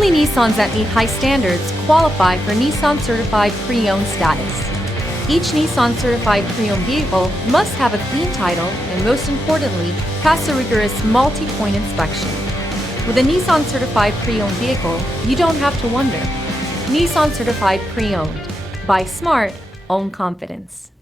Only Nissans that meet high standards qualify for Nissan Certified Pre-Owned status. Each Nissan Certified Pre-Owned vehicle must have a clean title and, most importantly, pass a rigorous multi-point inspection. With a Nissan Certified Pre-Owned vehicle, you don't have to wonder. Nissan Certified Pre-Owned. Buy smart, own confidence.